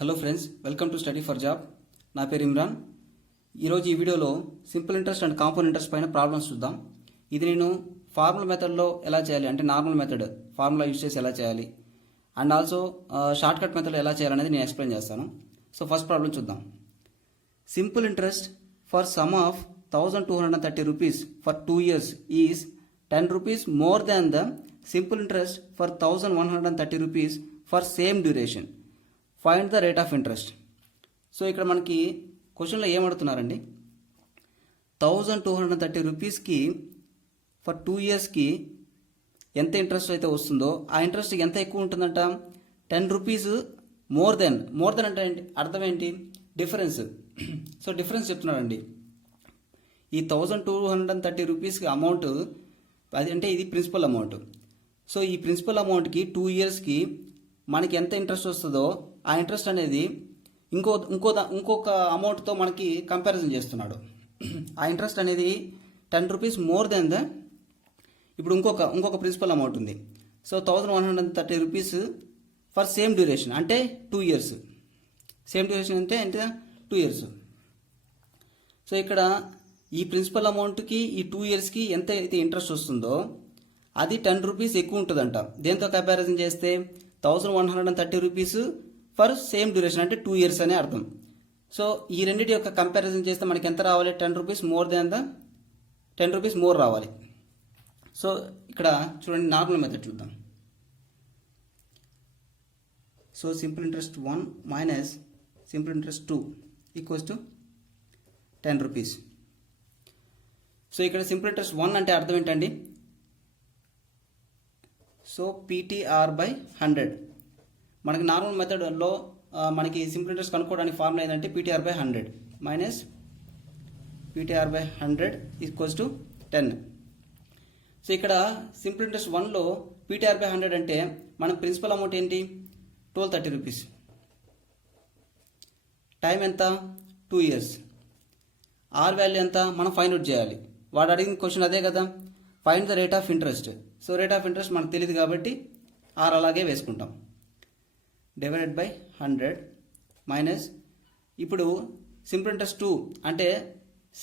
Hello friends, welcome to study for job. నా పేరు ఇమ్రాన్. ఈరోజు ఈ వీడియోలో simple interest and compound interest పైన ప్రాబ్లమ్స్ చూద్దాం. ఇది నేను ఫార్ములా మెథడ్లో ఎలా చేయాలి అంటే నార్మల్ మెథడ్ ఫార్ములా యూజ్ చేసి ఎలా చేయాలి అండ్ ఆల్సో షార్ట్ కట్ మెథడ్లో ఎలా చేయాలనేది నేను ఎక్స్ప్లెయిన్ చేస్తాను. సో ఫస్ట్ ప్రాబ్లం చూద్దాం. Simple interest for some of 1230 rupees for 2 years is 10 rupees more than the simple interest for 1130 rupees for same duration. Find the rate of interest. So ఇక్కడ మనకి క్వశ్చన్లో ఏమడుతున్నారండి, 1230 రూపీస్కి ఫర్ 2 yearsకి ఎంత interest అయితే వస్తుందో ఆ ఇంట్రెస్ట్ ఎంత ఎక్కువ ఉంటుందంట, 10 rupees మోర్ దెన్ అంటే అర్థం ఏంటి, డిఫరెన్స్. సో డిఫరెన్స్ చెప్తున్నారండి. ఈ 1230 రూపీస్కి అమౌంట్ అది అంటే ఇది ప్రిన్సిపల్ అమౌంట్. సో ఈ ప్రిన్సిపల్ అమౌంట్కి 2 yearsకి మనకి ఎంత ఇంట్రెస్ట్ వస్తుందో ఆ ఇంట్రెస్ట్ అనేది ఇంకొక అమౌంట్తో మనకి కంపారిజన్ చేస్తున్నాడు. ఆ ఇంట్రెస్ట్ అనేది 10 rupees మోర్ దెన్ ద ఇప్పుడు ఇంకొక ప్రిన్సిపల్ అమౌంట్ ఉంది. So 1130 rupees for same duration అంటే 2 years. సేమ్ డ్యూరేషన్ అంటే 2 years. సో ఇక్కడ ఈ ప్రిన్సిపల్ అమౌంట్కి ఈ 2 yearsకి ఎంత అయితే ఇంట్రెస్ట్ వస్తుందో అది 10 rupees ఎక్కువ ఉంటుందంట. దేంతో కంపారిజన్ చేస్తే 1130 రూపీస్ ఫర్ సేమ్ డ్యూరేషన్ అంటే 2 years అనే అర్థం. సో ఈ రెండింటి యొక్క కంపారిజన్ చేస్తే మనకి ఎంత రావాలి, 10 rupees more than the 10 rupees more రావాలి. సో ఇక్కడ చూడండి, నార్మల్ మెథడ్ చూద్దాం. So simple interest 1 minus simple interest 2 equals to 10 rupees. So ఇక్కడ సింపుల్ ఇంట్రెస్ట్ 1 అంటే అర్థం ఏంటండి, సో పీటీఆర్ బై 100. మనకి నార్మల్ మెథడ్లో మనకి సింపుల్ ఇంట్రెస్ట్ కనుక్కోవడానికి ఫార్ములా ఏంటంటే PTR by 100 minus PTR by 100 equals to 10. So ఇక్కడ సింపుల్ ఇంట్రెస్ట్ 1లో పీటీఆర్ బై 100 అంటే మన ప్రిన్సిపల్ అమౌంట్ ఏంటి, 1230 రూపీస్. టైం ఎంత, 2 years. ఆర్ వాల్యూ ఎంత మనం ఫైండ్ అవుట్ చేయాలి. వాడు అడిగిన క్వశ్చన్ అదే కదా, find the rate of interest. So rate of interest మనకు తెలియదు కాబట్టి ఆర్ అలాగే వేసుకుంటాం. డివైడెడ్ బై 100 మైనస్ ఇప్పుడు సింపుల్ ఇంట్రెస్ట్ 2 అంటే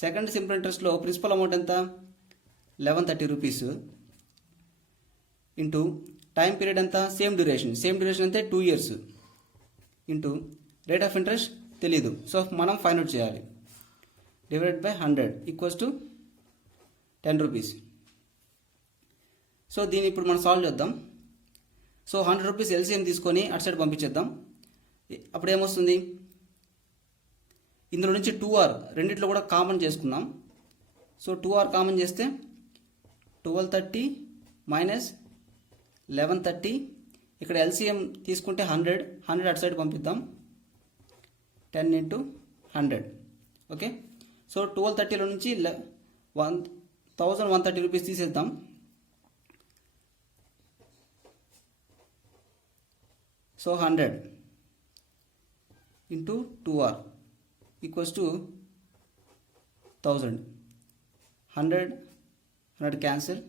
సెకండ్ సింపుల్ ఇంట్రెస్ట్లో ప్రిన్సిపల్ అమౌంట్ ఎంత, 1130 రూపీస్ ఇంటూ టైం పీరియడ్ ఎంత, సేమ్ డ్యూరేషన్ అంటే 2 years into rate of interest తెలీదు. సో మనం ఫైండ్ అవుట్ చేయాలి. Divided by 100 equals to 10 rupees. So దీన్ని ఇప్పుడు మనం సాల్వ్ చేద్దాం. సో 100 rupees ఎల్సిఎం తీసుకొని అటు సైడ్ పంపించేద్దాం. అప్పుడు ఏమొస్తుంది, ఇందులో నుంచి 2r రెండిట్లో కూడా కామన్ చేసుకుందాం. సో 2r కామన్ చేస్తే 1230 మైనస్ 1130. ఇక్కడ ఎల్సిఎం తీసుకుంటే 100 అటు సైడ్ పంపిద్దాం. 10 into 100. ఓకే. సో 1230లో నుంచి 1130 రూపీస్ తీసేద్దాం. So 100 into 2r equals to 1000. 100 cancel,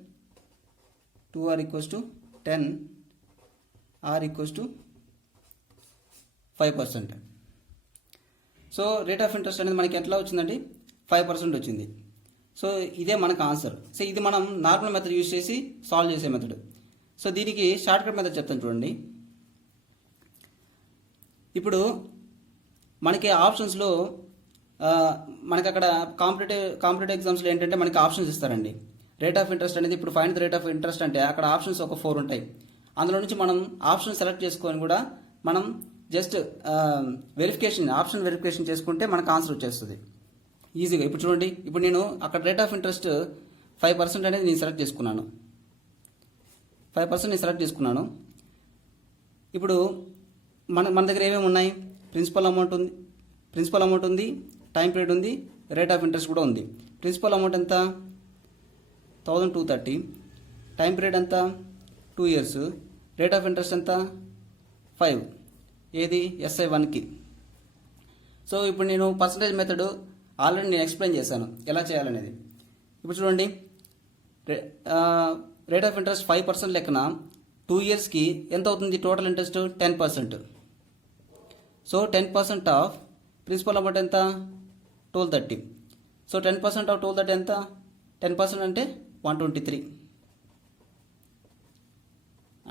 2r equals to 10, r equals to 5%. So rate of interest అనేది మనకి ఎట్లా వచ్చిందండి, 5% వచ్చింది. సో ఇదే మనకు ఆన్సర్. సో ఇది మనం నార్మల్ మెథడ్ యూజ్ చేసి సాల్వ్ చేసే మెథడ్. సో దీనికి షార్ట్ కట్ మెథడ్ చెప్తాను చూడండి. ఇప్పుడు మనకి ఆప్షన్స్లో మనకి అక్కడ కాంపిటేటివ్ ఎగ్జామ్స్లో ఏంటంటే మనకి ఆప్షన్స్ ఇస్తారండి. రేట్ ఆఫ్ ఇంట్రెస్ట్ అనేది ఇప్పుడు find the rate of interest అంటే అక్కడ ఆప్షన్స్ ఒక 4 ఉంటాయి. అందులో నుంచి మనం ఆప్షన్ సెలెక్ట్ చేసుకొని కూడా మనం జస్ట్ ఆప్షన్ వెరిఫికేషన్ చేసుకుంటే మనకు ఆన్సర్ వచ్చేస్తుంది ఈజీగా. ఇప్పుడు చూడండి, ఇప్పుడు నేను అక్కడ రేట్ ఆఫ్ ఇంట్రెస్ట్ 5% అనేది నేను సెలెక్ట్ చేసుకున్నాను. 5% నేను సెలెక్ట్ చేసుకున్నాను. ఇప్పుడు మన దగ్గర ఏమేమి ఉన్నాయి, ప్రిన్సిపల్ అమౌంట్ ఉంది, టైం పీరియడ్ ఉంది, రేట్ ఆఫ్ ఇంట్రెస్ట్ కూడా ఉంది. ప్రిన్సిపల్ అమౌంట్ ఎంత, 1230. టైం పీరియడ్ ఎంత, 2 years. రేట్ ఆఫ్ ఇంట్రెస్ట్ ఎంత, 5. ఏది, SI1కి. సో ఇప్పుడు నేను పర్సంటేజ్ మెథడ్ ఆల్రెడీ నేను ఎక్స్ప్లెయిన్ చేశాను ఎలా చేయాలనేది. ఇప్పుడు చూడండి, రేట్ ఆఫ్ ఇంట్రెస్ట్ 5% లెక్కన 2 yearsకి ఎంత అవుతుంది total interest, 10%. So 10% of principal amount ఎంత 1230. సో 10% ఆఫ్ 1230 ఎంత 10% అంటే 123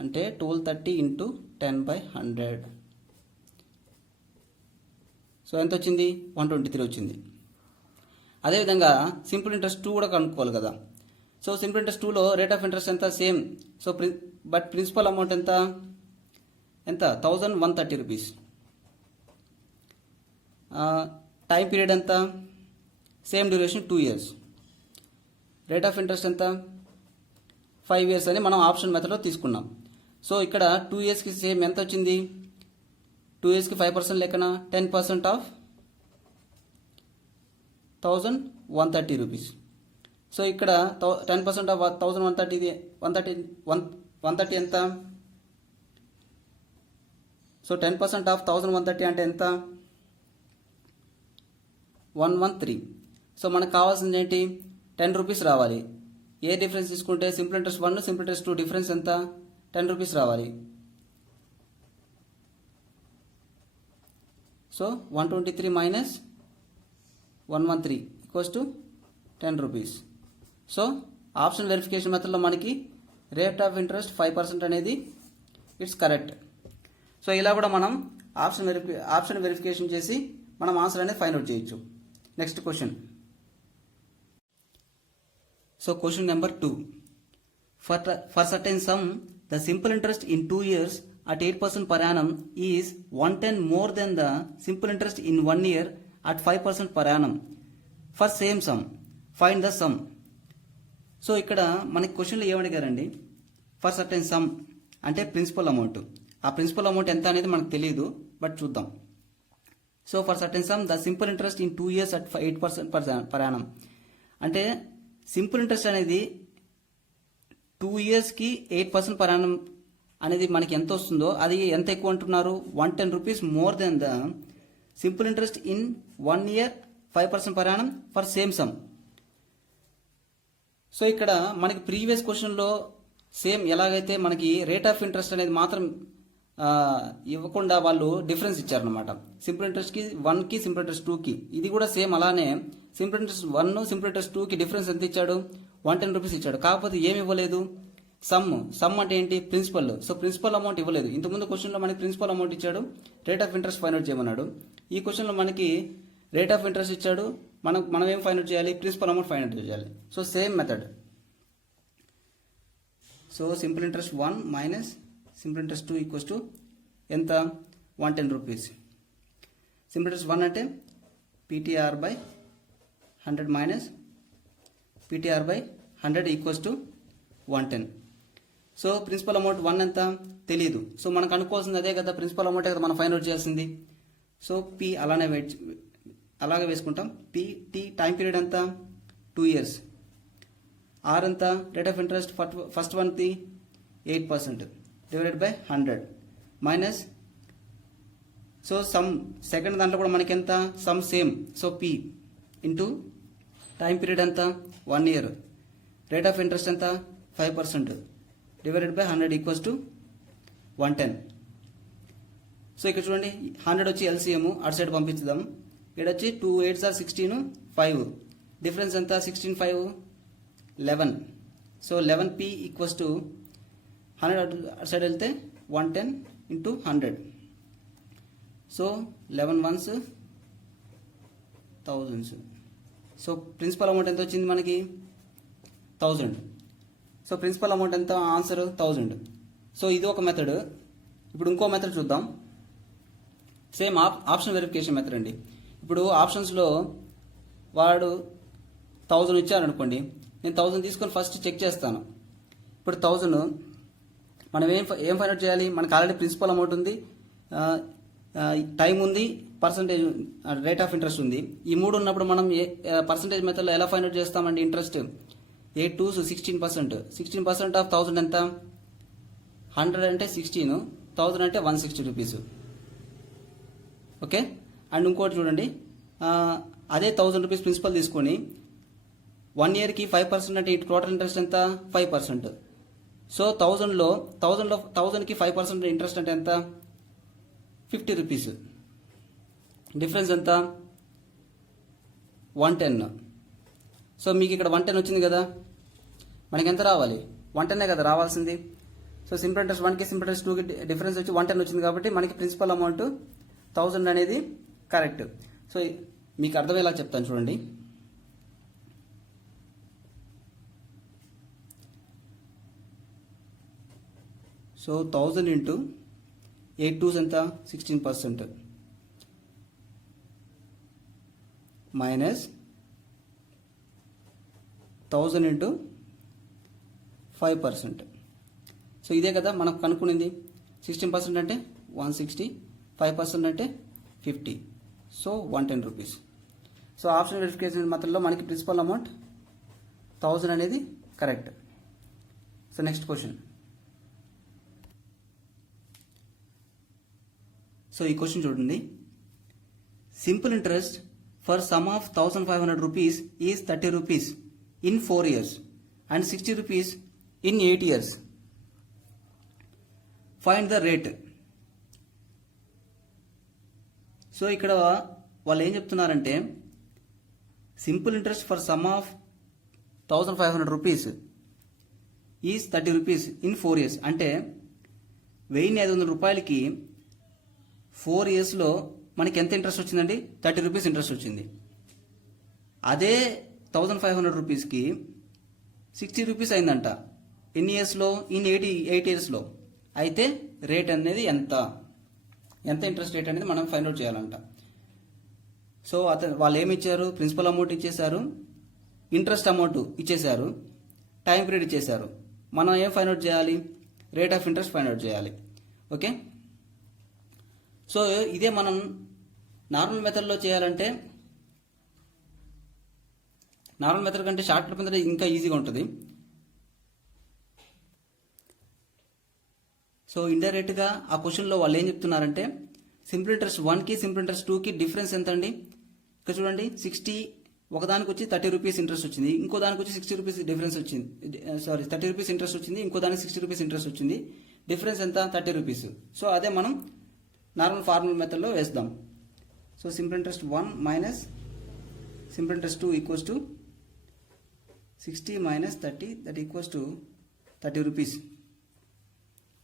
అంటే 1230 ఇంటూ 10/100. సో ఎంత వచ్చింది 123 వచ్చింది. అదేవిధంగా సింపుల్ ఇంట్రెస్ట్ 2 కూడా కనుక్కోవాలి కదా. సో సింపుల్ ఇంట్రెస్ట్ 2లో రేట్ ఆఫ్ ఇంట్రెస్ట్ ఎంత same. So but principal amount ఎంత 1130 రూపీస్. టైం పీరియడ్ ఎంత same duration 2 years. Rate of interest ఎంత 5 years అని మనం ఆప్షన్ మెథడ్లో తీసుకున్నాం. సో ఇక్కడ 2 yearsకి సేమ్ ఎంత వచ్చింది 2 yearsకి 5% లెక్కన 10% ఆఫ్ 1130 రూపీస్. సో ఇక్కడ 10% ఆఫ్ 130 ఎంత. సో 10% ఆఫ్ 1130 అంటే ఎంత 113. సో మనకు కావాల్సింది ఏంటి 10 రూపీస్ రావాలి. ఏ డిఫరెన్స్ తీసుకుంటే simple interest 1 simple interest 2 difference ఎంత 10 రూపీస్ రావాలి. So 123 minus 113 equals to 10 rupees. So option verification మెథడ్లో మనకి రేట్ ఆఫ్ ఇంట్రెస్ట్ 5% అనేది ఇట్స్ కరెక్ట్. సో ఇలా కూడా మనం ఆప్షన్ వెరిఫికేషన్ చేసి మనం ఆన్సర్ అనేది ఫైండ్ అవుట్ చేయొచ్చు. Next question. So question number 2. For certain some the simple interest in 2 years at 8% per annum is 110 more than the simple interest in 1 year at 5% per annum. For same sum, find the sum. So ఇక్కడ మనకి క్వశ్చన్లో ఏమడిగారండి for certain some అంటే principal amount. ఆ principal amount ఎంత అనేది మనకు తెలియదు, but చూద్దాం. So for certain some the simple interest in 2 years at 8% per annum అంటే సింపుల్ ఇంట్రెస్ట్ అనేది 2 yearsకి 8% per annum అనేది మనకి ఎంత వస్తుందో అది ఎంత ఎక్కువ అంటున్నారు 110 rupees more than the simple interest in 1 year 5% per annum for same some. So ఇక్కడ మనకి ప్రీవియస్ క్వశ్చన్లో సేమ్ ఎలాగైతే మనకి రేట్ ఆఫ్ ఇంట్రెస్ట్ అనేది మాత్రం ఇవ్వకుండా వాళ్ళు డిఫరెన్స్ ఇచ్చారనమాట. సింపుల్ ఇంట్రెస్ట్కి 1కి సింపుల్ ఇంట్రెస్ట్ 2కి ఇది కూడా సేమ్ అలానే సింపుల్ ఇంట్రెస్ట్ 1 సింపుల్ ఇంట్రెస్ట్ 2కి డిఫరెన్స్ ఎంత ఇచ్చాడు 110 రూపీస్ ఇచ్చాడు. కాకపోతే ఏమి ఇవ్వలేదు సమ్ అంటే ఏంటి ప్రిన్సిపల్. సో ప్రిన్సిపల్ అమౌంట్ ఇవ్వలేదు. ఇంతకుముందు క్వశ్చన్లో మనకి ప్రిన్సిపల్ అమౌంట్ ఇచ్చాడు, rate of interest find out చేయమన్నాడు. ఈ క్వశ్చన్లో మనకి రేట్ ఆఫ్ ఇంట్రెస్ట్ ఇచ్చాడు, మనం ఏం ఫైండ్ అవుట్ చేయాలి ప్రిన్సిపల్ అమౌంట్ ఫైండ్ అవుట్ చేయాలి. So same method. So simple interest 1 minus simple interest 2 equals to ఎంత 110 రూపీస్. సింపుల్ ఇంట్రెస్ట్ 1 అంటే PTR by 100 minus PTR by 100 equals to 110. So principal amount 1 ఎంత తెలియదు. So మనకు అనుకోవాల్సింది అదే కదా, principal అమౌంటే కదా మనం ఫైండ్ అవుట్ చేయాల్సింది. సో పి అలాగే వేసుకుంటాం. టీ టైం పీరియడ్ ఎంత 2 years. ఆర్ ఎంత రేట్ ఆఫ్ ఇంట్రెస్ట్ ఫస్ట్ వన్ది 8% divided by 100 minus so sum second దాంట్లో కూడా మనకి ఎంత sum same. So P into time period ఎంత 1 year, రేట్ ఆఫ్ ఇంట్రెస్ట్ ఎంత 5% divided by 100 equals to 110. So ఇక్కడ చూడండి 100 వచ్చి ఎల్సిఎం అటు సైడ్ పంపించుదాం. ఇక్కడ వచ్చి 2 8s are 16 5 డిఫరెన్స్ ఎంత 16 5 11. సో 11p ఈక్వల్స్ టు 100 అటు సైడ్ వెళ్తే 110 into 100. So 11 ones thousands. So principal amount ఎంత వచ్చింది మనకి 1000. సో ప్రిన్సిపల్ అమౌంట్ ఎంత ఆన్సర్ 1000. సో ఇది ఒక మెథడ్. ఇప్పుడు ఇంకో మెథడ్ చూద్దాం. సేమ్ ఆప్షన్ వెరిఫికేషన్ మెథడ్ అండి. ఇప్పుడు ఆప్షన్స్లో వాడు 1000 ఇచ్చారనుకోండి, నేను 1000 తీసుకొని ఫస్ట్ చెక్ చేస్తాను. ఇప్పుడు 1000 మనం ఏం ఫైండ్ అవుట్ చేయాలి, మనకు ఆల్రెడీ ప్రిన్సిపల్ అమౌంట్ ఉంది, టైం ఉంది, పర్సంటేజ్ రేట్ ఆఫ్ ఇంట్రెస్ట్ ఉంది. ఈ మూడు ఉన్నప్పుడు మనం పర్సంటేజ్ మెథడ్లో ఎలా ఫైండ్ అవుట్ చేస్తామండి ఇంట్రెస్ట్ 8 2s 16%. 16% ఆఫ్ 1000 ఎంత 100 అంటే 16, 1000 అంటే 160 రూపీస్. ఓకే. అండ్ ఇంకోటి చూడండి, అదే 1000 రూపీస్ ప్రిన్సిపల్ తీసుకొని 1 yearకి 5% అంటే టోటల్ ఇంట్రెస్ట్ ఎంత 5%. సో 1000కి 5% ఇంట్రెస్ట్ అంటే ఎంత 50 రూపీస్. డిఫరెన్స్ ఎంత 110. సో మీకు ఇక్కడ 110 వచ్చింది కదా, మనకి ఎంత రావాలి 110 కదా రావాల్సింది. సో సింపుల్ ఇంట్రెస్ట్ 1కి సింపుల్ ఇంట్రెస్ట్ 2కి డిఫరెన్స్ వచ్చి 110 వచ్చింది కాబట్టి మనకి ప్రిన్సిపల్ అమౌంట్ 1000 అనేది కరెక్ట్. సో మీకు అర్థమయ్యేలా చెప్తాను చూడండి. సో 1000 ఇంటూ 8 2s ఎంత 16% మైనస్ 1000 ఇంటూ 5%. సో ఇదే కదా మనం కనుక్కునింది. 16% అంటే 160, 5% అంటే 50. So 110 rupees. So option verification మెథడ్లో మనకి ప్రిన్సిపల్ అమౌంట్ 1000 అనేది correct. So next question. So ఈ క్వశ్చన్ చూడండి. Simple interest for some of 1500 rupees is 30 rupees in 4 years and 60 rupees in 8 years. Find the rate. So ఇక్కడ వాళ్ళు ఏం చెప్తున్నారంటే simple interest for some of 1500 rupees is 30 rupees in 4 years అంటే 1500 రూపాయలకి 4 yearsలో మనకి ఎంత ఇంట్రెస్ట్ వచ్చిందండి 30 రూపీస్ ఇంట్రెస్ట్ వచ్చింది. అదే 1500 రూపీస్కి 60 రూపీస్ అయిందంట ఎన్ని ఇయర్స్లో ఇన్ 8 yearsలో. అయితే రేట్ అనేది ఎంత ఇంట్రెస్ట్ రేట్ అనేది మనం ఫైండ్ అవుట్ చేయాలంట. సో వాళ్ళు ఏమి ఇచ్చారు, ప్రిన్సిపల్ అమౌంట్ ఇచ్చేశారు, ఇంట్రెస్ట్ అమౌంట్ ఇచ్చేశారు, టైం పీరియడ్ ఇచ్చేశారు. మనం ఏం ఫైండ్ అవుట్ చేయాలి, rate of interest find out చేయాలి. ఓకే. సో ఇదే మనం నార్మల్ మెథడ్లో చేయాలంటే నార్మల్ మెథడ్ కంటే షార్ట్ కట్ మెథడ్ ఇంకా ఈజీగా ఉంటుంది. సో ఇండైరెక్ట్గా ఆ క్వశ్చన్లో వాళ్ళు ఏం చెప్తున్నారంటే సింపుల్ ఇంట్రెస్ట్ 1కి సింపుల్ ఇంట్రెస్ట్ 2కి డిఫరెన్స్ ఎంత అండి. ఇక్కడ చూడండి 60 ఒకదానికి వచ్చి 30 రూపీస్ ఇంట్రెస్ట్ వచ్చింది, ఇంకో దానికి వచ్చి 60 రూపీస్ డిఫరెన్స్ వచ్చింది. 30 రూపీస్ ఇంట్రెస్ట్ వచ్చింది, ఇంకో దానికి 60 రూపీస్ ఇంట్రెస్ట్ వచ్చింది. డిఫరెన్స్ ఎంత 30 రూపీస్. సో అదే మనం నార్మల్ ఫార్ములా మెథడ్లో వేస్తాం. So simple interest 1 minus simple interest 2 equals to 60 minus 30 that equals to 30 rupees.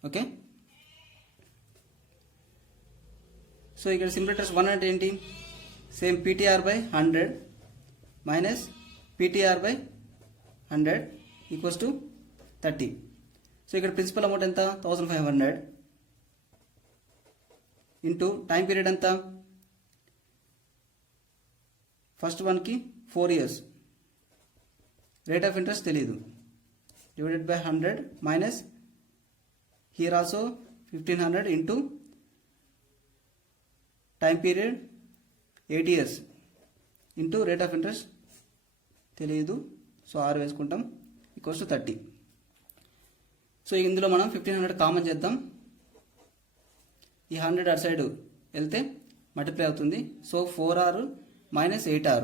Okay. So ఇక్కడ సింపుల్ ఇంట్రెస్ట్ 1 అంటే ఏంటి, same PTR by 100 minus PTR by 100 equals to 30. So ఇక్కడ principal amount ఎంత 1500 into time period ఎంత, first వన్కి 4 years, rate of interest తెలీదు, divided by 100 minus here also 1500 into time period 8 years into rate of interest తెలియదు. So 6 వేసుకుంటాం equals to 30. So ఇందులో మనం 1500 common చేద్దాం. ఈ 100 అటు సైడ్ వెళ్తే మల్టిప్లై అవుతుంది. సో 4r మైనస్ 8r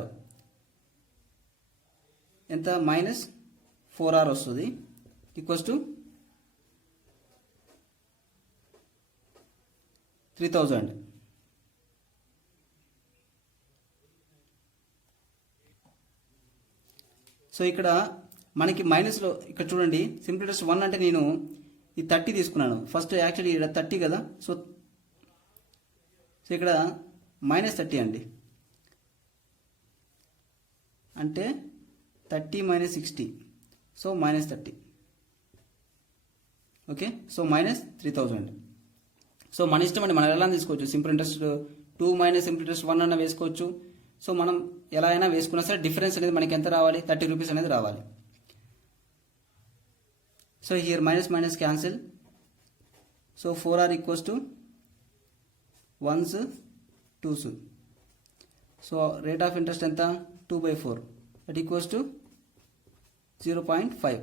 ఎంత మైనస్ 4r వస్తుంది ఈక్వల్స్ టు 3000. సో ఇక్కడ మనకి మైనస్లో ఇక్కడ చూడండి సింపుల్ ఇంట్రెస్ట్ 1 అంటే నేను ఈ 30 తీసుకున్నాను ఫస్ట్, యాక్చువల్లీ ఇక్కడ 30 కదా. సో ఇక్కడ మైనస్ 30 అండి, అంటే 30 minus 60, so minus 30. Okay. So minus 3000. So మన ఇష్టం అండి, మనం ఎలా తీసుకోవచ్చు. Simple interest 2 minus simple interest 1 అన్న వేసుకోవచ్చు. సో మనం ఎలా అయినా వేసుకున్నా సరే డిఫరెన్స్ అనేది మనకి ఎంత రావాలి 30 రూపీస్ అనేది రావాలి. So here minus minus cancel. So 4r equals to 1s 2s. So rate of interest ఎంత 2/4 that equals to 0.5.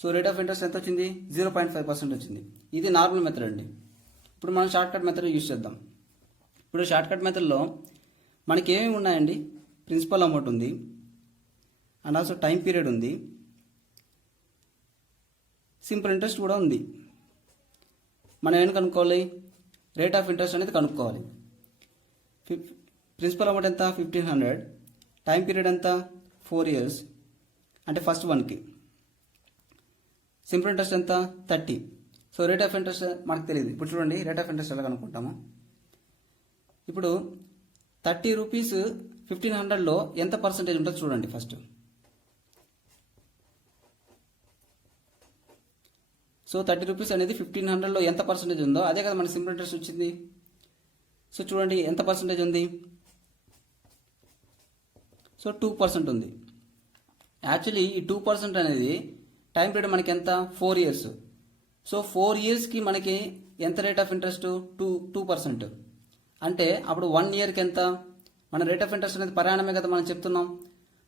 So rate of interest ఎంత వచ్చింది 0.5% వచ్చింది. ఇది నార్మల్ మెథడ్ అండి. ఇప్పుడు మనం షార్ట్ కట్ మెథడ్ యూజ్ చేద్దాం. ఇప్పుడు షార్ట్ కట్ మెథడ్లో మనకి ఏమేమి ఉన్నాయండి, ప్రిన్సిపల్ అమౌంట్ ఉంది అండ్ ఆల్సో టైం పీరియడ్ ఉంది, సింపుల్ ఇంట్రెస్ట్ కూడా ఉంది. మనం ఏం కనుక్కోవాలి, రేట్ ఆఫ్ ఇంట్రెస్ట్ అనేది కనుక్కోవాలి. ప్రిన్సిపల్ అమౌంట్ ఎంత 1500, టైం పీరియడ్ ఎంత 4 years, అంటే ఫస్ట్ వన్కి. సింపుల్ ఇంట్రెస్ట్ ఎంత 30. సో రేట్ ఆఫ్ ఇంట్రెస్ట్ మనకు తెలియదు. ఇప్పుడు చూడండి రేట్ ఆఫ్ ఇంట్రెస్ట్ ఎలా కనుక్కుంటాము. ఇప్పుడు 30 రూపీస్ 1500లో ఎంత పర్సెంటేజ్ ఉంటుందో చూడండి ఫస్ట్. సో 30 రూపీస్ అనేది 1500లో ఎంత పర్సెంటేజ్ ఉందో అదే కదా మన సింపుల్ ఇంట్రెస్ట్ వచ్చింది. సో చూడండి ఎంత పర్సెంటేజ్ ఉంది. సో 2% ఉంది. యాక్చువల్లీ ఈ 2% అనేది టైం పీరియడ్ మనకి ఎంత 4 years. సో 4 yearsకి మనకి ఎంత రేట్ ఆఫ్ ఇంట్రెస్ట్ 2%. అంటే అప్పుడు 1 yearకి ఎంత మన రేట్ ఆఫ్ ఇంట్రెస్ట్ అనేది ప్రయాణమే కదా మనం చెప్తున్నాం.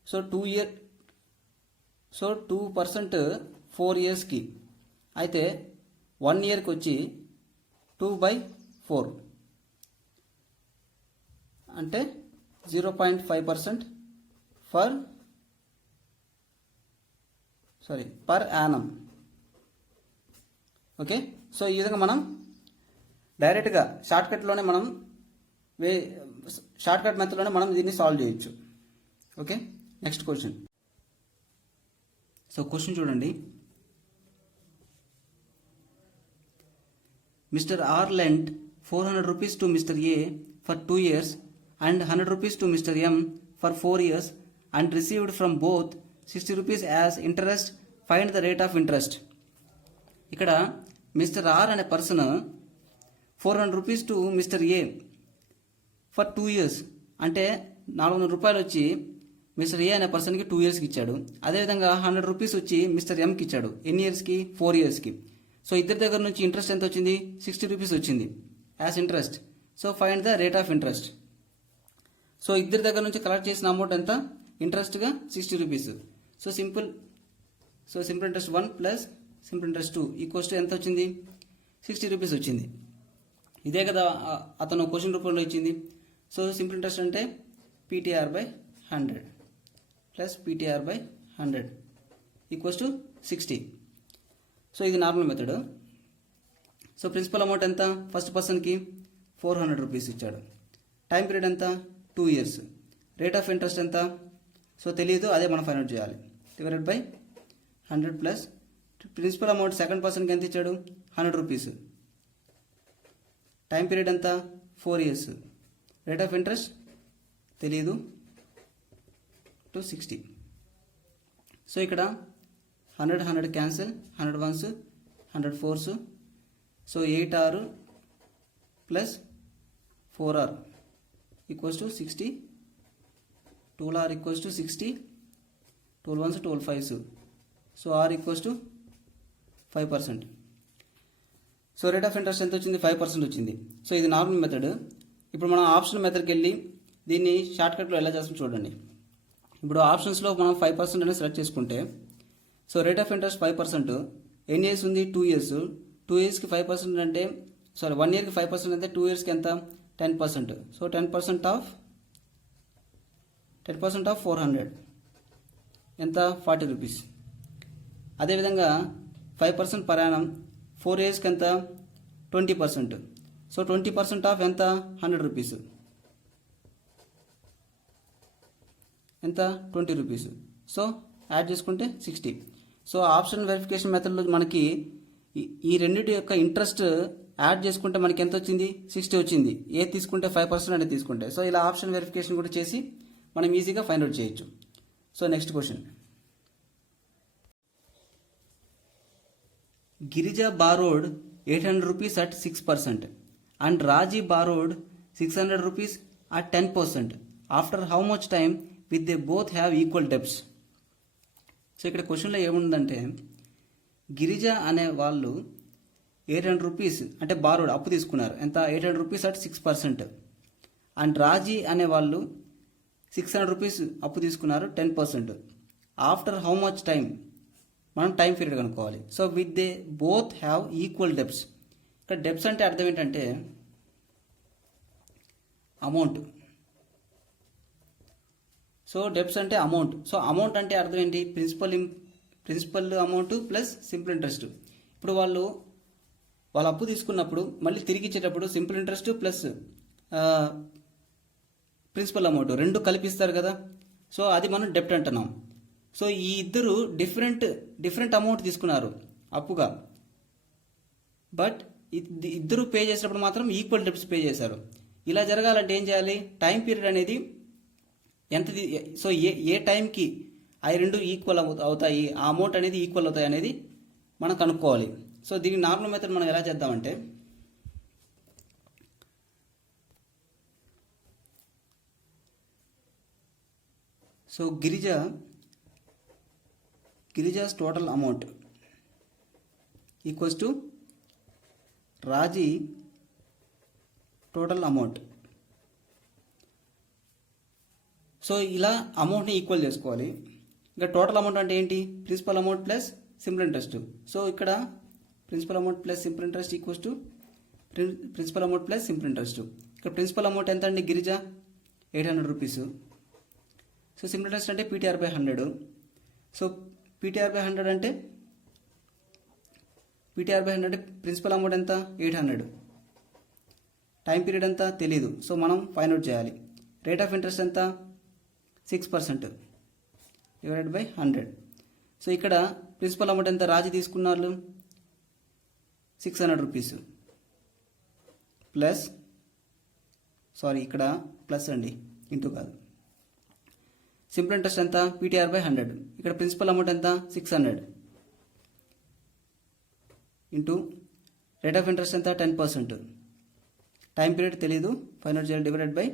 సో 2% 4 yearsకి అయితే 1 yearకి వచ్చి 2/4 అంటే 0.5% పర్ యానం. ఓకే. సో ఈ విధంగా మనం డైరెక్ట్గా షార్ట్కట్లోనే మనం షార్ట్కట్ మెథడ్లోనే మనం దీన్ని సాల్వ్ చేయొచ్చు. Okay. Next question. So question చూడండి. Mister R lent 400 rupees to Mr. A for 2 years and 100 rupees to Mr. M for 4 years and received from both 60 rupees as interest. Find the rate of interest. ఇక్కడ mister are అనే person 400 rupees to mister A for 2 years అంటే 400 రూపాయలు వచ్చి mister ఏ అనే పర్సన్కి 2 yearsకి ఇచ్చాడు. అదేవిధంగా 100 rupees వచ్చి మిస్టర్ ఎంకి ఇచ్చాడు. ఎన్ని ఇయర్స్కి 4 yearsకి. సో ఇద్దరి దగ్గర నుంచి ఇంట్రెస్ట్ ఎంత వచ్చింది 60 రూపీస్ వచ్చింది as interest. So find the rate of interest. So ఇద్దరి దగ్గర నుంచి కలెక్ట్ చేసిన అమౌంట్ ఎంత ఇంట్రెస్ట్గా 60 rupees. So simple interest 1 plus simple interest 2 equals to ఎంత వచ్చింది 60 రూపీస్ వచ్చింది. ఇదే కదా అతను క్వశ్చన్ రూపంలో ఇచ్చింది. సో సింపుల్ ఇంట్రెస్ట్ అంటే PTR/100 plus PTR/100 equals to 60. So ఇది normal method. So principal amount ఎంత ఫస్ట్ పర్సన్కి 400 రూపీస్ ఇచ్చాడు. టైం పీరియడ్ ఎంత 2 years. రేట్ ఆఫ్ ఇంట్రెస్ట్ ఎంత సో తెలియదు, అదే మనం ఫైండ్ అవుట్ చేయాలి. Divided by 100 plus principal amount second పర్సన్కి ఎంత ఇచ్చాడు 100 రూపీస్. టైం పీరియడ్ ఎంత 4 years. రేట్ ఆఫ్ ఇంట్రెస్ట్ తెలియదు టు 60. సో ఇక్కడ 100 cancel, 100 1s, 100 4s. So 8R plus 4R equals to 60. 12R equals to 60. 12 1s 12 5s. So R equals to 5%. So rate of interest ఎంత వచ్చింది 5% వచ్చింది. So ఇది normal method. ఇప్పుడు మనం option మెథడ్కి వెళ్ళి దీన్ని షార్ట్కట్లో ఎలా చేస్తాం చూడండి. ఇప్పుడు ఆప్షన్స్లో మనం 5% అనేది సెలెక్ట్ చేసుకుంటే సో రేట్ ఆఫ్ ఇంట్రెస్ట్ 5%. ఎన్ని ఇయర్స్ ఉంది 2 years. 2 yearsకి 5% అంటే 1 yearకి 5% అంటే 2 yearsకి ఎంత 10%. సో 10% ఆఫ్ 400 ఎంత 40 రూపీస్. అదేవిధంగా 5% పర్ యానం 4 yearsకి ఎంత 20%. సో 20% ఆఫ్ ఎంత 100 రూపీస్ ఎంత 20 రూపీస్. సో యాడ్ చేసుకుంటే 60. సో ఆప్షన్ వెరిఫికేషన్ మెథడ్లో మనకి ఈ రెండింటి యొక్క ఇంట్రెస్ట్ యాడ్ చేసుకుంటే మనకి ఎంత వచ్చింది 60 వచ్చింది. ఏ తీసుకుంటే 5% అనేది తీసుకుంటే. సో ఇలా ఆప్షన్ వెరిఫికేషన్ కూడా చేసి మనం ఈజీగా ఫైండ్ అవుట్ చేయొచ్చు. So next question. Girija borrowed 800 rupees at 6% and Raji borrowed 600 rupees at 10%. After how much time will they both have equal debts? So ఇక్కడ క్వశ్చన్లో ఏముందంటే గిరిజ అనే వాళ్ళు 800 రూపీస్ అంటే బారోడ్ అప్పు తీసుకున్నారు. ఎంత 800 rupees at 6%. అండ్ రాజీ అనే వాళ్ళు 600 rupees అప్పు తీసుకున్నారు 10%. ఆఫ్టర్ హౌ మచ్ టైం మనం టైం పీరియడ్ కనుక్కోవాలి. So with they both have equal debts. ఇక్కడ డెబ్ట్స్ అంటే అర్థం ఏంటంటే అమౌంట్. సో డెబ్ట్స్ అంటే అమౌంట్. సో అమౌంట్ అంటే అర్థం ఏంటి principal amount plus simple interest. ఇప్పుడు వాళ్ళు అప్పు తీసుకున్నప్పుడు మళ్ళీ తిరిగి ఇచ్చేటప్పుడు simple interest plus principal amount రెండు కలిపిస్తారు కదా, సో అది మనం డెప్ట్ అంటున్నాం. సో ఈ ఇద్దరు డిఫరెంట్ అమౌంట్ తీసుకున్నారు అప్పుగా, బట్ ఇద్దరు పే చేసినప్పుడు మాత్రం ఈక్వల్ డెప్ట్స్ పే చేశారు. ఇలా జరగాలంటే ఏం చేయాలి, టైం పీరియడ్ అనేది ఎంత, సో ఏ టైంకి అవి రెండు ఈక్వల్ అవుతాయి, ఆ అమౌంట్ అనేది ఈక్వల్ అవుతాయి అనేది మనం కనుక్కోవాలి. సో దీనికి నార్మల్ మెథడ్ మనం ఎలా చేద్దామంటే, సో గిరిజాస్ total amount equals to Raji total amount. So ఇలా అమౌంట్ని ఈక్వల్ చేసుకోవాలి. ఇంకా టోటల్ అమౌంట్ అంటే ఏంటి, principal amount plus simple interest. So ఇక్కడ principal amount plus simple interest equals to principal amount plus simple interest. ఇక్కడ ప్రిన్సిపల్ అమౌంట్ ఎంత అండి, Girija 800 rupees. So simple interest అంటే PTR by 100. So PTR by 100 అంటే principal amount ఎంత 800, time period ఎంత తెలీదు, so మనం ఫైండ్ అవుట్ చేయాలి. రేట్ ఆఫ్ ఇంట్రెస్ట్ ఎంత 6% డివైడెడ్ బై 100. సో ఇక్కడ ప్రిన్సిపల్ అమౌంట్ ఎంత రాజీ తీసుకున్నారు 600 రూపీస్ ప్లస్, సారీ ఇక్కడ ప్లస్ అండి, ఇంటూ కాదు. సింపుల్ ఇంట్రెస్ట్ ఎంత పీటీఆర్ బై 100, ఇక్కడ ప్రిన్సిపల్ అమౌంట్ ఎంత 600 ఇంటూ రేట్ ఆఫ్ ఇంట్రెస్ట్ ఎంత 10%, టైం పీరియడ్ తెలీదు, ఫైండ్ అవుట్ చేయాలి, డివైడెడ్ బై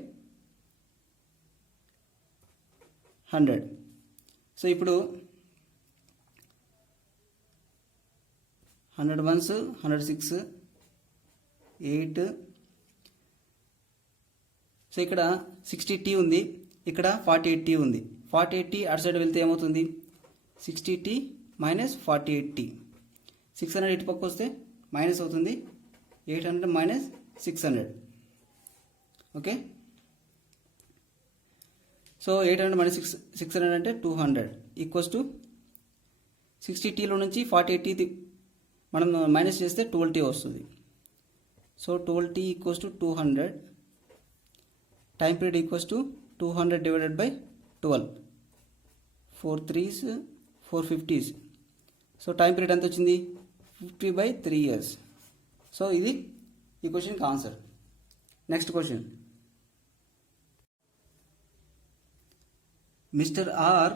100. సో ఇప్పుడు 100 వన్స్ 106 8. సో ఇక్కడ 60T ఉంది, ఇక్కడ 48T ఉంది. 48T అటు సైడ్ వెళ్తే ఏమవుతుంది, 60T మైనస్ 48T. 600 ఇటు పక్క వస్తే మైనస్ అవుతుంది, 800 మైనస్ 600. ఓకే, సో 800 మైనస్ 600 అంటే 200 ఈక్వల్స్ టు 60Tలో నుంచి 48T మనం మైనస్ చేస్తే 12T వస్తుంది. So 12T equals to 200, time period equals to 200 divided by 12, 4 3s 4 50s. So time period ఎంత వచ్చింది 50/3 years. సో ఇది ఈ క్వశ్చన్కి answer. Next question, mister R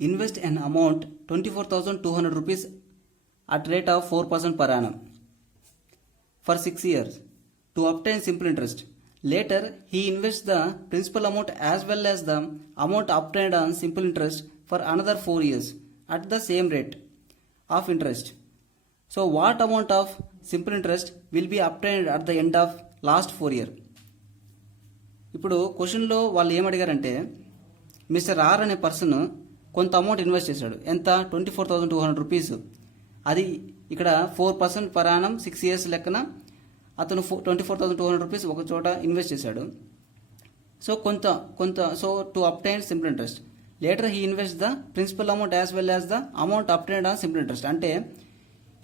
invest an amount 24,200 rupees at rate of 4% per annum for 6 years to obtain simple interest. Later, he invests the principal amount as well as the amount obtained on simple interest for another 4 years at the same rate of interest. So, what amount of simple interest will be obtained at the end of last 4 years? ఇప్పుడు క్వశ్చన్లో వాళ్ళు ఏమడిగారంటే, mister are అనే person కొంత amount invest చేశాడు, ఎంత 24,200 rupees. అది ఇక్కడ 4% per annum 6 years లెక్కన అతను 24,200 రూపీస్ ఒక చోట ఇన్వెస్ట్ చేశాడు. సో కొంత so to obtain simple interest. Later he invest the principal amount as well as the amount obtained on simple interest. అంటే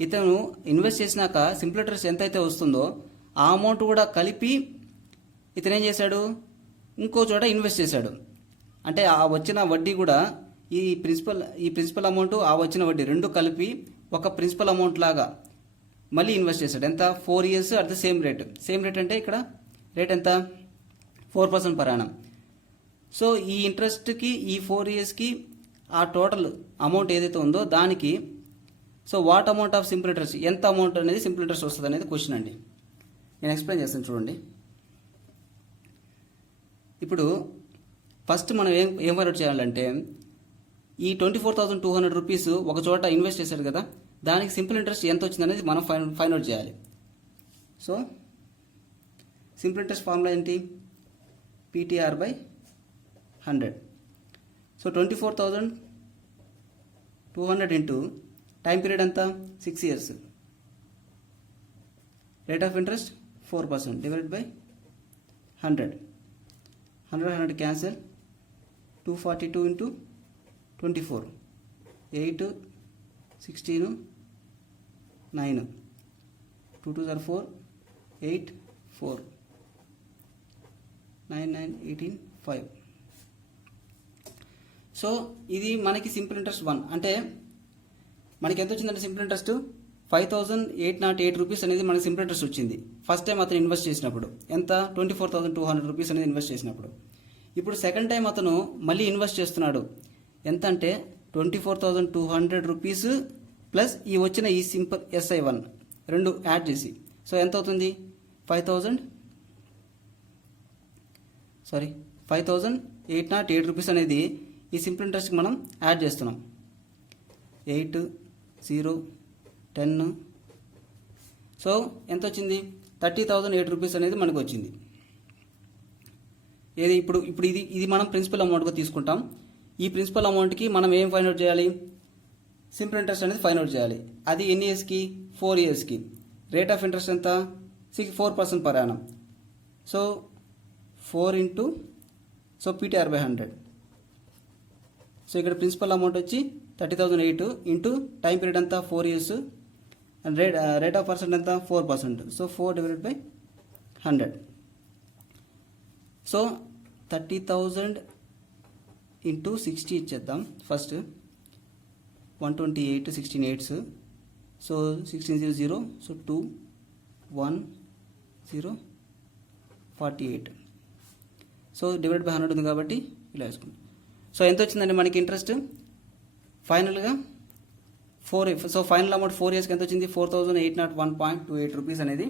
ఇతను ఇన్వెస్ట్ చేసినాక సింపుల్ ఇంట్రెస్ట్ ఎంతైతే వస్తుందో ఆ అమౌంట్ కూడా కలిపి ఇతను ఏం చేశాడు, ఇంకో చోట ఇన్వెస్ట్ చేశాడు. అంటే ఆ వచ్చిన వడ్డీ కూడా ఈ ప్రిన్సిపల్ అమౌంట్ ఆ వచ్చిన వడ్డీ రెండు కలిపి ఒక ప్రిన్సిపల్ అమౌంట్ లాగా మళ్ళీ ఇన్వెస్ట్ చేశాడు. ఎంత 4 years at the same rate. Same rate అంటే ఇక్కడ రేట్ ఎంత 4% పర్ యానం. సో ఈ ఇంట్రెస్ట్కి ఈ 4 yearsకి ఆ టోటల్ అమౌంట్ ఏదైతే ఉందో దానికి so what amount of simple interest, ఎంత అమౌంట్ అనేది సింపుల్ ఇంట్రెస్ట్ వస్తుంది అనేది క్వశ్చన్ అండి. నేను ఎక్స్ప్లెయిన్ చేస్తాను చూడండి. ఇప్పుడు ఫస్ట్ మనం ఏం వర్క్ చేయాలంటే, ఈ 24,200 రూపీస్ ఒక చోట ఇన్వెస్ట్ చేశాడు కదా, దానికి సింపుల్ ఇంట్రెస్ట్ ఎంత వచ్చింది అనేది మనం ఫైండ్ అవుట్ చేయాలి. సో సింపుల్ ఇంట్రెస్ట్ ఫార్ములా ఏంటి, PTR by 100. So 24,200 into time period ఎంత 6 years, rate of interest 4% divided by 100. 100 cancel, 242 into 24, 8 16 9, 2 2 are 4, 8 4, 9 9 18 5. So ఇది మనకి సింపుల్ ఇంట్రెస్ట్ 1 అంటే మనకి ఎంత వచ్చిందంటే సింపుల్ ఇంట్రెస్ట్ 5,808 రూపీస్ అనేది మనకి సింపుల్ ఇంట్రెస్ట్ వచ్చింది ఫస్ట్ టైం అతను ఇన్వెస్ట్ చేసినప్పుడు. ఎంత? 24,200 రూపీస్ అనేది ఇన్వెస్ట్ చేసినప్పుడు. ఇప్పుడు సెకండ్ టైం అతను మళ్ళీ ఇన్వెస్ట్ చేస్తున్నాడు. ఎంత అంటే 24,200 రూపీస్ ప్లస్ ఈ వచ్చిన ఈ సింపుల్ SI1 రెండు యాడ్ చేసి. సో ఎంత అవుతుంది? 5,808 రూపీస్ అనేది ఈ సింపుల్ ఇంట్రెస్ట్కి మనం యాడ్ చేస్తున్నాం. 8 0 10. సో ఎంత వచ్చింది? 30,008 రూపీస్ అనేది మనకు వచ్చింది. ఏది ఇప్పుడు ఇప్పుడు ఇది మనం ప్రిన్సిపల్ అమౌంట్గా తీసుకుంటాం. ఈ ప్రిన్సిపల్ అమౌంట్కి మనం ఏం ఫైండ్ అవుట్ చేయాలి? సింపుల్ ఇంట్రెస్ట్ అనేది ఫైండ్ అవుట్ చేయాలి. అది ఎన్ని ఇయర్స్కి? 4 ఇయర్స్కి. రేట్ ఆఫ్ ఇంట్రెస్ట్ ఎంత? 4% per annum. So 4 into PTR/100. So ఇక్కడ ప్రిన్సిపల్ అమౌంట్ వచ్చి 30,008 ఇంటూ టైం పీరియడ్ అంతా 4 years and rate of percent ఎంత? 4%. సో 4/100. సో 30,000 ఇంటూ 60 ఇచ్చేద్దాం first. 128 16 8s. So 16 0 0. So 2 1 0 48. So /100 ఉంది కాబట్టి ఇలా వేసుకుంటాం. సో ఎంత వచ్చిందండి మనకి ఇంట్రెస్ట్ ఫైనల్గా? 4. సో ఫైనల్ అమౌంట్ 4 ఇయర్స్కి ఎంత వచ్చింది? 4,801.28 రూపీస్ అనేది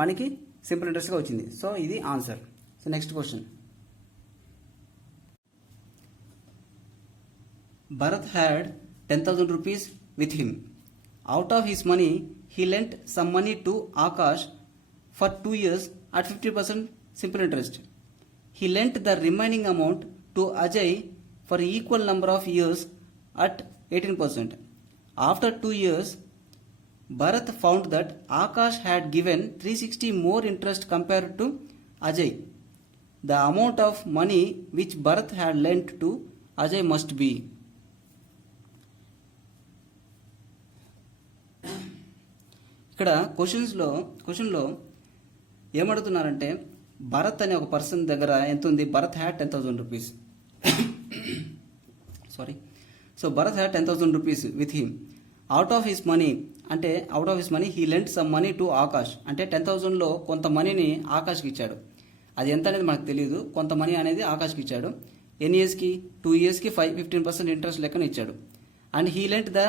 మనకి సింపుల్ ఇంట్రెస్ట్గా వచ్చింది. సో ఇది answer. So next question. Bharat had 10,000 rupees with him. Out of his money, he lent some money to Akash for 2 years at 50% simple interest. He lent the remaining amount to Ajay for equal number of years at 18%. After 2 years, Bharat found that Akash had given 360 more interest compared to Ajay. The amount of money which Bharat had lent to Ajay must be. ఇక్కడ క్వశ్చన్లో ఏమడుగుతున్నారంటే భరత్ అనే ఒక person దగ్గర ఎంత ఉంది? Bharat had 10,000 rupees. Sorry. So Bharat had 10,000 rupees with him. Out of his money he lent some money to Akash. అంటే 10,000లో కొంత మనీని ఆకాష్కి ఇచ్చాడు. అది ఎంత అనేది మనకు తెలియదు. కొంత మనీ అనేది ఆకాష్కి ఇచ్చాడు. ఎన్ని ఇయర్స్కి? 2 ఇయర్స్కి 15% ఇంట్రెస్ట్ లెక్కన ఇచ్చాడు. And he lent the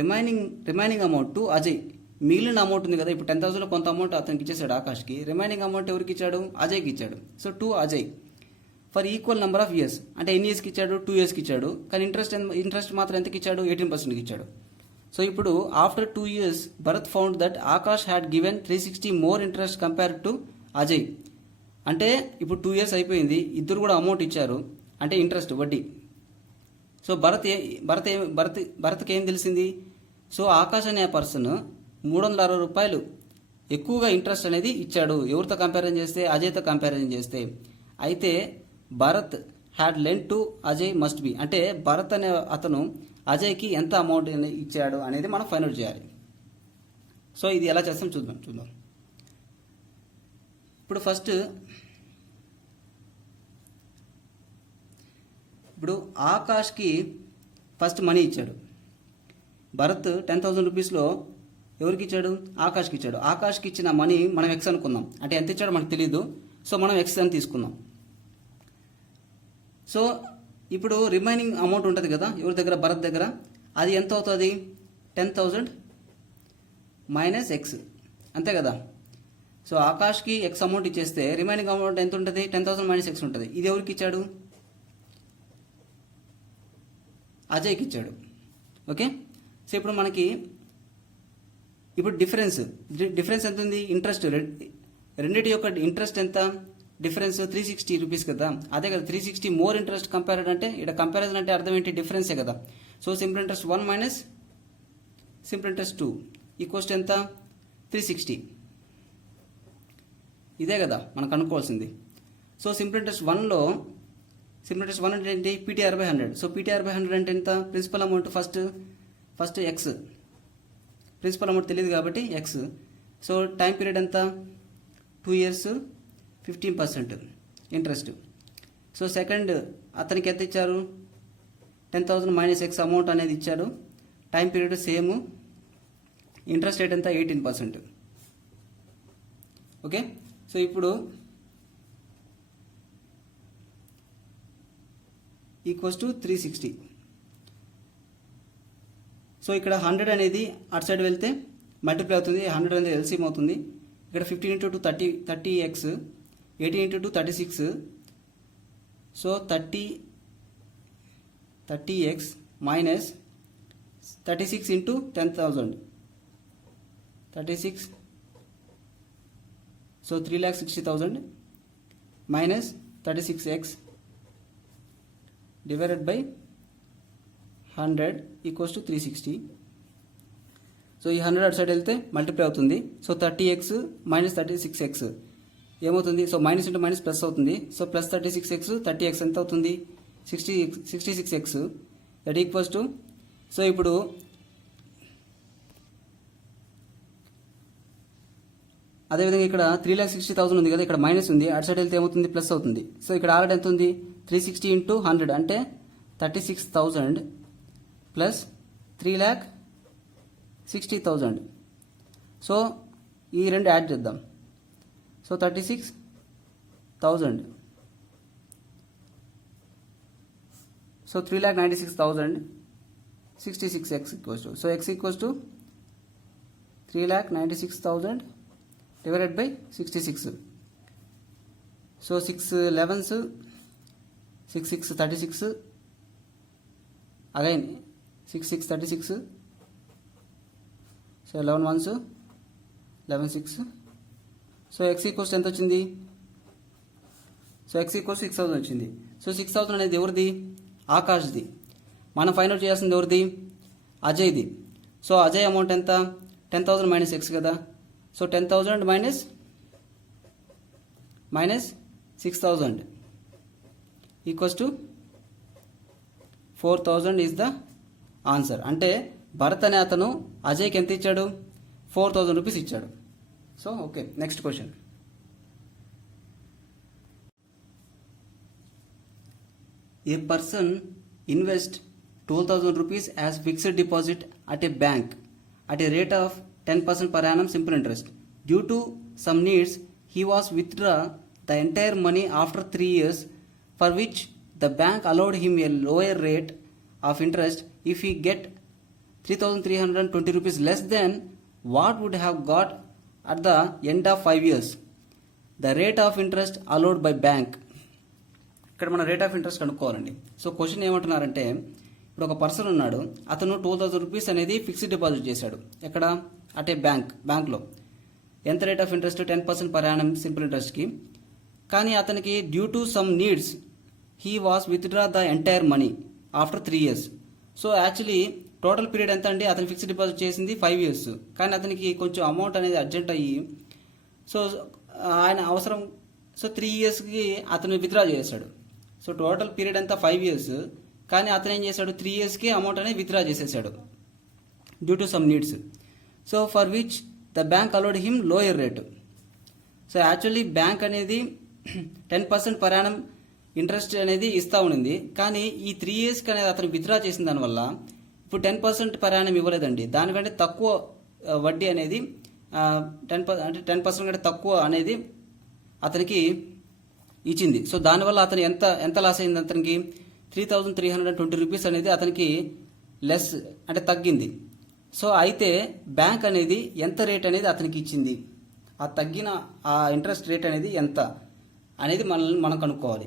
remaining amount to Ajay. మిగిలిన అమౌంట్ ఉంది కదా, ఇప్పుడు 10,000లో కొంత అమౌంట్ అతనికి ఇచ్చేసాడు ఆకాష్కి. రిమైనింగ్ అమౌంట్ ఎవరికి ఇచ్చాడు? అజయ్కి ఇచ్చాడు. So to Ajay for equal number of years. అంటే ఎన్ని ఇయర్స్కి ఇచ్చాడు? 2 ఇయర్స్కి ఇచ్చాడు. కానీ ఇంట్రెస్ట్ మాత్రం ఎంతకి ఇచ్చాడు? 18%కి ఇచ్చాడు. సో ఇప్పుడు after 2 years Bharat found that Akash had given 360 more interest compare to Ajay. అంటే ఇప్పుడు 2 ఇయర్స్ అయిపోయింది, ఇద్దరు కూడా అమౌంట్ ఇచ్చారు. అంటే ఇంట్రెస్ట్ వడ్డీ. సో భరత్కి ఏం తెలిసింది? సో ఆకాష్ అనే పర్సన్ 360 రూపాయలు ఎక్కువగా ఇంట్రెస్ట్ అనేది ఇచ్చాడు. ఎవరితో కంపారిజన్ చేస్తే? అజయ్తో కంపారిజన్ చేస్తే. అయితే Bharat had lent to Ajay must be. అంటే భరత్ అనే అతను అజయ్కి ఎంత అమౌంట్ ఇచ్చాడు అనేది మనం ఫైండ్ అవుట్ చేయాలి. సో ఇది ఎలా చేస్తాం చూద్దాం. ఇప్పుడు ఆకాష్కి ఫస్ట్ మనీ ఇచ్చాడు. భరత్ 10,000 రూపీస్లో ఎవరికి ఇచ్చాడు? ఆకాష్కి ఇచ్చాడు. ఆకాష్కి ఇచ్చిన మనీ మనం ఎక్స్ అనుకుందాం. అంటే ఎంత ఇచ్చాడో మనకు తెలియదు. సో మనం ఎక్స్ అని తీసుకుందాం. సో ఇప్పుడు రిమైనింగ్ అమౌంట్ ఉంటుంది కదా ఎవరి దగ్గర? భరత్ దగ్గర. అది ఎంత అవుతుంది? 10,000 మైనస్ ఎక్స్, అంతే కదా. సో ఆకాష్కి ఎక్స్ అమౌంట్ ఇచ్చేస్తే రిమైనింగ్ అమౌంట్ ఎంత ఉంటుంది? 10,000 మైనస్ ఎక్స్ ఉంటుంది. ఇది ఎవరికి ఇచ్చాడు? అజయ్కి ఇచ్చాడు. ఓకే. సో ఇప్పుడు మనకి డిఫరెన్స్ ఎంత ఉంది? ఇంట్రెస్ట్ రెండింటి యొక్క ఇంట్రెస్ట్ ఎంత? డిఫరెన్స్ 360 రూపీస్ కదా. అదే కదా 360 మోర్ ఇంట్రెస్ట్ కంపారిజన్ అంటే ఇక్కడ కంపారిజన్ అంటే అర్థం ఏంటి? డిఫరెన్సే కదా. So simple interest 1 minus simple interest 2 equals ఎంత? 360. ఇదే కదా మనం కనుక్కోవాల్సింది. సో సింపుల్ ఇంట్రెస్ట్ 1 అంటే ఏంటి? PTR/100. సో PTR/100 అంటే ఎంత? Principal amount first x. Principal amount తెలియదు కాబట్టి ఎక్స్. సో టైం పీరియడ్ ఎంత? 2 ఇయర్స్ 15% ఇంట్రెస్ట్. సో సెకండ్ అతనికి ఎంత ఇచ్చారు, 10,000 మైనస్ ఎక్స్ అమౌంట్ అనేది ఇచ్చాడు. Time period same, interest rate ఎంత 18%. ఓకే, సో ఇప్పుడు ఈక్వల్స్ టు 360. సో ఇక్కడ 100 అనేది అటు సైడ్ వెళ్తే మల్టిప్లై అవుతుంది, 100 అనేది ఎల్సిఎం అవుతుంది. ఇక్కడ 15 into 2 30x, 18 into 2 36. So 30x minus 36 into 10,000, 36. So 3,60,000 minus 36x divided by 100 equals to 360. So ఈ 100 అటు సైడ్ వెళ్తే మల్టిప్లై అవుతుంది. సో 30x మైనస్ 36x ఏమవుతుంది, so minus into minus plus అవుతుంది. సో ప్లస్ 36x 30x ఎంత అవుతుంది, 66x. That equals to, so ఇప్పుడు అదేవిధంగా ఇక్కడ 3,60,000 ఉంది కదా, ఇక్కడ మైనస్ ఉంది, అటు సైడ్ వెళ్తే ఏమవుతుంది, ప్లస్ అవుతుంది. సో ఇక్కడ ఆల్రెడీ ఎంత ఉంది, 360 into 100 అంటే 36,000 ప్లస్ 3,60,000. సో ఈ రెండు యాడ్ చేద్దాం. So 36,000. So 3,96,000 66x equals to, so x equals to 3,96,000 divided by 66. So 6 11s 6 6 36, again 6 6 36. So 11 1s 11 6. So x equals ఎంత వచ్చింది, సో x ఈక్వల్స్ 6,000 వచ్చింది. సో 6,000 అనేది ఎవరిది, ఆకాష్ది. మనం ఫైండ్ అవుట్ చేయాల్సింది ఎవరిది, అజయ్ది. సో అజయ్ అమౌంట్ ఎంత, 10,000 మైనస్ x కదా. So 10,000 minus 6,000 equals to 4,000 is the answer. అంటే భరత్ అనే అతను అజయ్కి ఎంత ఇచ్చాడు, 4,000 రూపీస్ ఇచ్చాడు. So okay, next question. A person invest 12,000 rupees as fixed deposit at a bank at a rate of 10% per annum simple interest. Due to some needs, he was withdraw the entire money after 3 years, for which the bank allowed him a lower rate of interest. If he get 3,320 rupees less than what would have got at the end of 5 years, the rate of interest allowed by bank. ఇక్కడ మన rate of interest కనుక్కోవాలండి. So question ఏమంటున్నారంటే, ఇప్పుడు ఒక person ఉన్నాడు, అతను 12,000 rupees అనేది fixed deposit చేశాడు. ఎక్కడ, అటే బ్యాంక్లో. ఎంత rate of interest, 10% per annum simple ఇంట్రెస్ట్కి. కానీ అతనికి due to some needs he was withdraw the entire money after 3 years. So actually total period ఎంత అండి, అతను ఫిక్స్డ్ డిపాజిట్ చేసింది 5 years. కానీ అతనికి కొంచెం అమౌంట్ అనేది అర్జెంట్ అయ్యి, సో ఆయన అవసరం, సో 3 yearsకి అతను విత్డ్రా చేశాడు. సో టోటల్ పీరియడ్ అంతా 5 years, కానీ అతను ఏం చేశాడు, 3 yearsకి అమౌంట్ అనేది విత్డ్రా చేసేసాడు due to some needs. So for which the bank allowed him lower rate. So actually bank అనేది 10% పర్ యానం ఇంట్రెస్ట్ అనేది ఇస్తూ ఉండింది. కానీ ఈ 3 yearsకి అనేది అతను విత్డ్రా చేసిన దానివల్ల ఇప్పుడు 10% పర్ యానం ఇవ్వలేదండి. దానికంటే తక్కువ వడ్డీ అనేది 10% కంటే తక్కువ అనేది అతనికి ఇచ్చింది. సో దానివల్ల అతను ఎంత లాస్ అయింది, అతనికి 3,320 రూపీస్ అనేది అతనికి లెస్ అంటే తగ్గింది. సో అయితే బ్యాంక్ అనేది ఎంత రేట్ అనేది అతనికి ఇచ్చింది, ఆ తగ్గిన ఆ ఇంట్రెస్ట్ రేట్ అనేది ఎంత అనేది మనం కనుక్కోవాలి.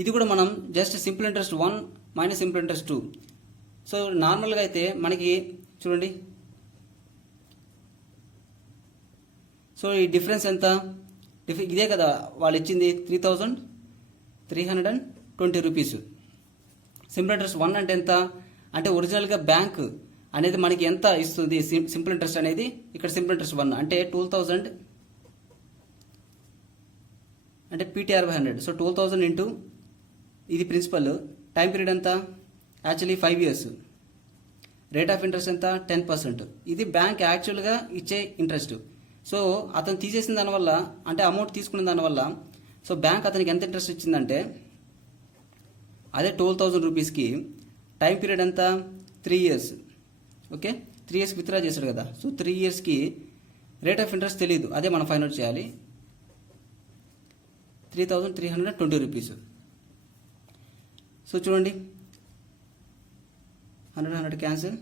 ఇది కూడా మనం just simple interest 1 minus simple interest 2. So నార్మల్గా అయితే మనకి చూడండి, సో ఈ డిఫరెన్స్ ఎంత, ఇదే కదా వాళ్ళు ఇచ్చింది 3,320 రూపీస్. సింపుల్ ఇంట్రెస్ట్ 1 అంటే ఎంత అంటే, ఒరిజినల్గా బ్యాంక్ అనేది మనకి ఎంత ఇస్తుంది సింపుల్ ఇంట్రెస్ట్ అనేది, ఇక్కడ సింపుల్ ఇంట్రెస్ట్ 1 అంటే 12,000 అంటే PTR by 100. సో 12,000 ఇంటూ ఇది ప్రిన్సిపల్, టైం పీరియడ్ ఎంత, actually 5 years, rate of interest ఎంత 10%. ఇది బ్యాంక్ యాక్చువల్గా ఇచ్చే ఇంట్రెస్ట్. సో అతను తీసేసిన దానివల్ల, అంటే అమౌంట్ తీసుకున్న దానివల్ల సో బ్యాంక్ అతనికి ఎంత ఇంట్రెస్ట్ ఇచ్చిందంటే అదే 12,000 రూపీస్కి టైం పీరియడ్ ఎంత 3 years. ఓకే, 3 years విత్డ్రా చేశాడు కదా. సో 3 yearsకి రేట్ ఆఫ్ ఇంట్రెస్ట్ తెలియదు, అదే మనం ఫైండ్ అవుట్ చేయాలి. 3,320 రూపీస్. సో చూడండి, 100 cancel,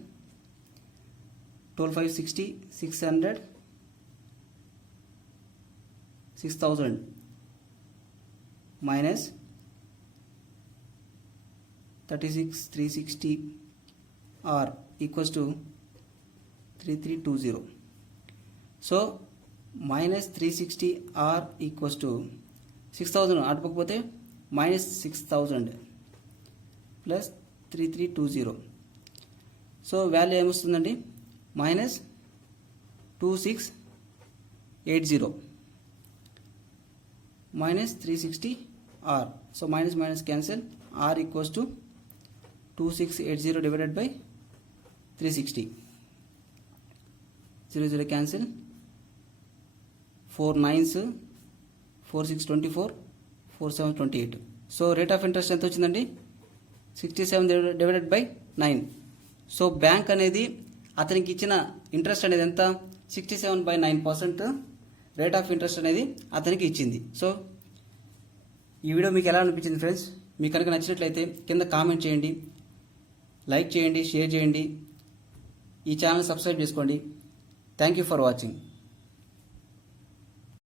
12 5 60, 600, 6,000 minus 36 360 r equals to 3320. So minus 360 r equals to 6,000 అటుపకపోతే minus 6,000 plus 3320. సో వాల్యూ ఏమొస్తుందండి, minus 2680 minus 360 r. So minus minus cancel, r equals to 2680 divided by 360. 0 cancel, 4 9s 4 6 24, 4 7 28. So rate of interest ఎంత వచ్చిందండి, 67 divided by 9. So bank అనేది అతనికి ఇచ్చిన interest అనేది ఎంత, 67/9% rate of interest అనేది అతనికి ఇచ్చింది. సో ఈ వీడియో మీకు ఎలా అనిపించింది ఫ్రెండ్స్? మీకు కనుక నచ్చినట్లయితే కింద కామెంట్ చేయండి, లైక్ చేయండి, షేర్ చేయండి, ఈ ఛానల్ సబ్స్క్రైబ్ చేసుకోండి. Thank you for watching.